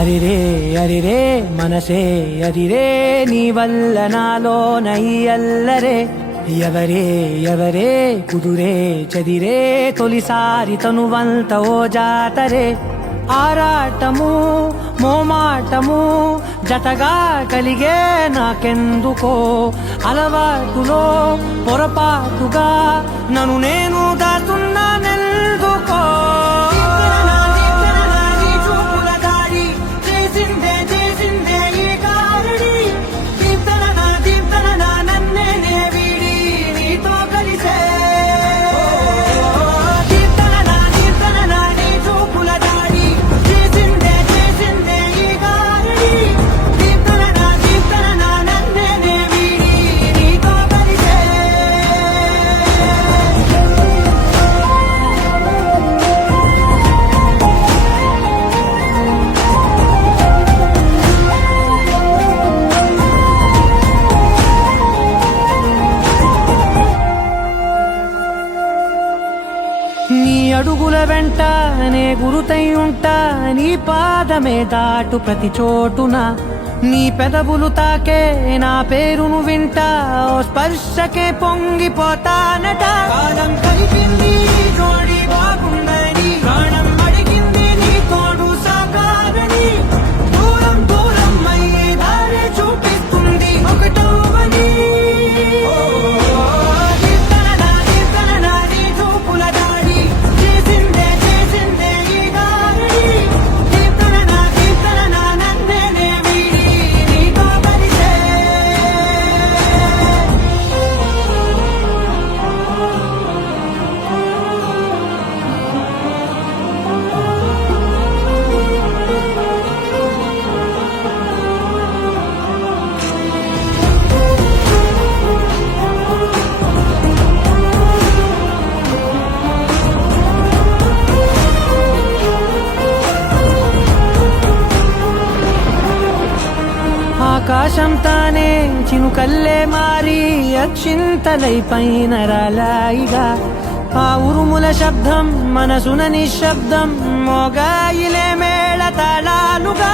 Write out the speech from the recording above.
అరిరే అరిరే మనసే అరిరే నీ వల్ల నాలోన ఈ అల్లరే ఎవరే ఎవరే కుదురే చదిరే తొలిసారి తనువంత ఓ జాతరే ఆరాటము మోమాటము జతగా కలిగే నాకెందుకో అలవాటులో పొరపాటుగా నన్ను నేను దాటున్నానెందుకో నీ అడుగుల వెంట నే గురుతై ఉంటా నీ పాదమే దాటు ప్రతి చోటున నీ పెదవులు తాకే నా పేరును వింటా ఓ స్పర్శకే పొంగిపోతానట కాలం కలిపింది జోడి బాగుందని ప్రాణం అడిగింది నీ తోడు సాగాలని దూరం దూరం అయ్యి దారి చూపిస్తుంది ఒకటోవని ఆకాశం తానే చినుకల్లే మారి అక్షింతలై పైన రాలాయిగా ఆ ఉరుముల శబ్దం మనసున నిశ్శబ్దం మోగాయిలే మేళ తాళాలుగా